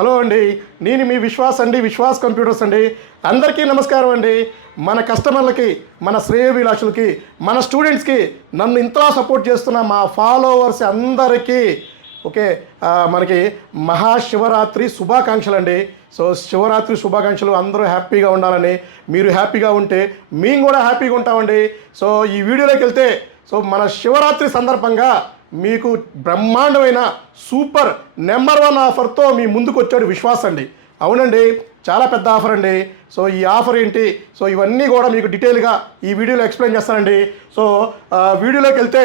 Hello అండి, నేను మీ విశ్వాస్ అండి, విశ్వాస్ కంప్యూటర్స్ అండి. అందరికీ నమస్కారం అండి. మన కస్టమర్లకి, మన శ్రేయోభిలాషులకి, మన స్టూడెంట్స్కి, నన్ను ఇంతలా సపోర్ట్ చేస్తున్న మా ఫాలోవర్స్ అందరికీ మనకి మహాశివరాత్రి శుభాకాంక్షలు అండి. సో శివరాత్రి శుభాకాంక్షలు. అందరూ హ్యాపీగా ఉండాలని, మీరు హ్యాపీగా ఉంటే మేము కూడా హ్యాపీగా ఉంటామండి. సో ఈ వీడియోలోకి వెళ్తే, సో మన శివరాత్రి సందర్భంగా మీకు బ్రహ్మాండమైన సూపర్ నెంబర్ 1 ఆఫర్తో మీ ముందుకు వచ్చాడు విశ్వాస్ అండి. అవునండి, చాలా పెద్ద ఆఫర్ అండి. సో ఈ ఆఫర్ ఏంటి, సో ఇవన్నీ కూడా మీకు డీటెయిల్గా ఈ వీడియోలో ఎక్స్ప్లెయిన్ చేస్తానండి. సో వీడియోలోకి వెళ్తే,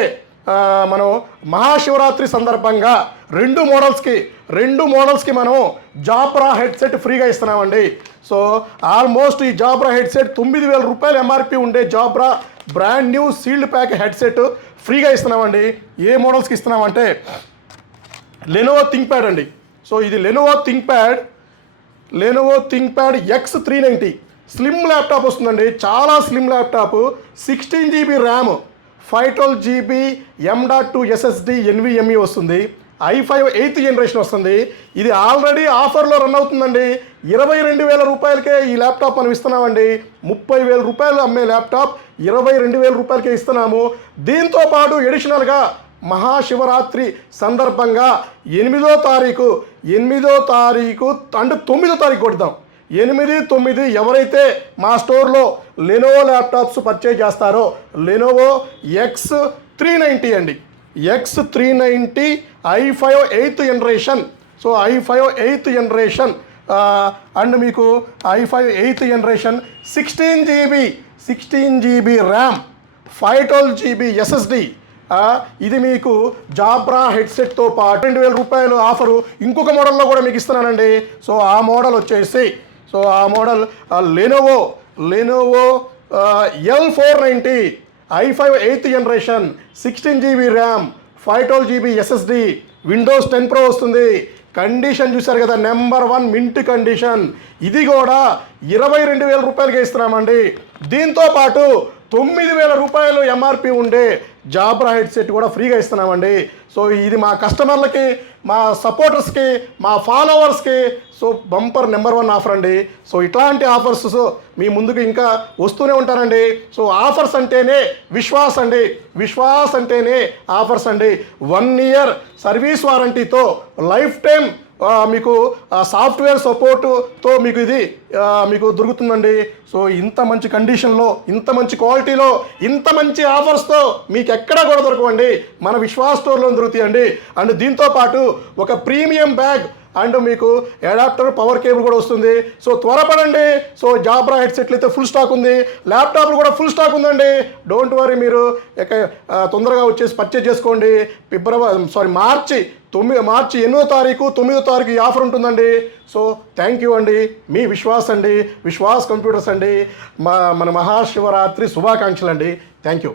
మనం మహాశివరాత్రి సందర్భంగా రెండు మోడల్స్కి మనం జాబ్రా హెడ్సెట్ ఫ్రీగా ఇస్తున్నామండి. సో ఆల్మోస్ట్ ఈ జాబ్రా హెడ్సెట్ 9,000 రూపాయలు ఎంఆర్పి ఉండే Jabra brand new sealed pack headset ఫ్రీగా ఇస్తున్నామండి. ఏ మోడల్స్కి ఇస్తున్నామంటే లెనోవో థింక్ప్యాడ్ అండి. సో ఇది Lenovo ThinkPad X390 slim laptop వస్తుందండి. చాలా slim laptop. 16 GB RAM, 512 GB M.2 SSD NVMe వస్తుంది. i5 8th జనరేషన్ వస్తుంది. ఇది ఆల్రెడీ ఆఫర్లో రన్ అవుతుందండి. 22,000 రూపాయలకే ఈ ల్యాప్టాప్ మనం ఇస్తున్నామండి. 30,000 రూపాయలు అమ్మే ల్యాప్టాప్ 22,000 రూపాయలకే ఇస్తున్నాము. దీంతో పాటు ఎడిషనల్గా మహాశివరాత్రి సందర్భంగా 8వ తారీఖు అండ్ 9వ తారీఖు కొడతాం. 8, 9 ఎవరైతే మా స్టోర్లో లెనోవో ల్యాప్టాప్స్ పర్చేజ్ చేస్తారో లెనోవో X390 అండి. X390 i5 8th generation. So i5 8th generation and మీకు i5 8th generation 16 GB RAM, 512 GB SSD. ఇది మీకు జాబ్రా హెడ్సెట్తో పాటు 2,000 రూపాయలు ఆఫరు ఇంకొక మోడల్లో కూడా మీకు ఇస్తున్నానండి. సో ఆ మోడల్ వచ్చేసి, సో ఆ model Lenovo L490 i5 8th generation, 16 GB RAM, 512 GB SSD, Windows 10 Pro వస్తుంది. కండిషన్ చూశారు కదా, నెంబర్ 1 మింట్ కండిషన్. ఇది కూడా 22,000 రూపాయలకి ఇస్తున్నామండి. దీంతో పాటు 9,000 రూపాయలు ఎంఆర్పి ఉండే జాబ్రా హెడ్సెట్ కూడా ఫ్రీగా ఇస్తున్నామండి. సో ఇది మా కస్టమర్లకి, మా సపోర్టర్స్కి, మా ఫాలోవర్స్కి సో బంపర్ నెంబర్ 1 ఆఫర్ అండి. సో ఇట్లాంటి ఆఫర్స్ మీ ముందుకు ఇంకా వస్తూనే ఉంటారండి. సో ఆఫర్స్ అంటేనే విశ్వాస్ అండి, విశ్వాస్ అంటేనే ఆఫర్స్ అండి. 1 year సర్వీస్ వారంటీతో, లైఫ్ టైం మీకు సాఫ్ట్వేర్ సపోర్టుతో మీకు ఇది మీకు దొరుకుతుందండి. సో ఇంత మంచి కండిషన్లో, ఇంత మంచి క్వాలిటీలో, ఇంత మంచి ఆఫర్స్తో మీకు ఎక్కడా కూడా దొరకవండి. మన విశ్వాస్ స్టోర్లో దొరుకుతాయండి. అండ్ దీంతో పాటు ఒక ప్రీమియం బ్యాగ్ అండ్ మీకు అడాప్టర్, పవర్ కేబుల్ కూడా వస్తుంది. సో త్వరపడండి. సో జాబ్రా హెడ్సెట్లు అయితే ఫుల్ స్టాక్ ఉంది, ల్యాప్టాప్లు కూడా ఫుల్ స్టాక్ ఉందండి. డోంట్ వరీ, మీరు తొందరగా వచ్చేసి పర్చేజ్ చేసుకోండి. మార్చి 8వ తారీఖు 9వ తారీఖు ఈ ఆఫర్ ఉంటుందండి. సో థ్యాంక్ యూ అండి. మీ విశ్వాస్ అండి, విశ్వాస్ కంప్యూటర్స్ అండి. మన మహాశివరాత్రి శుభాకాంక్షలు అండి. Thank you.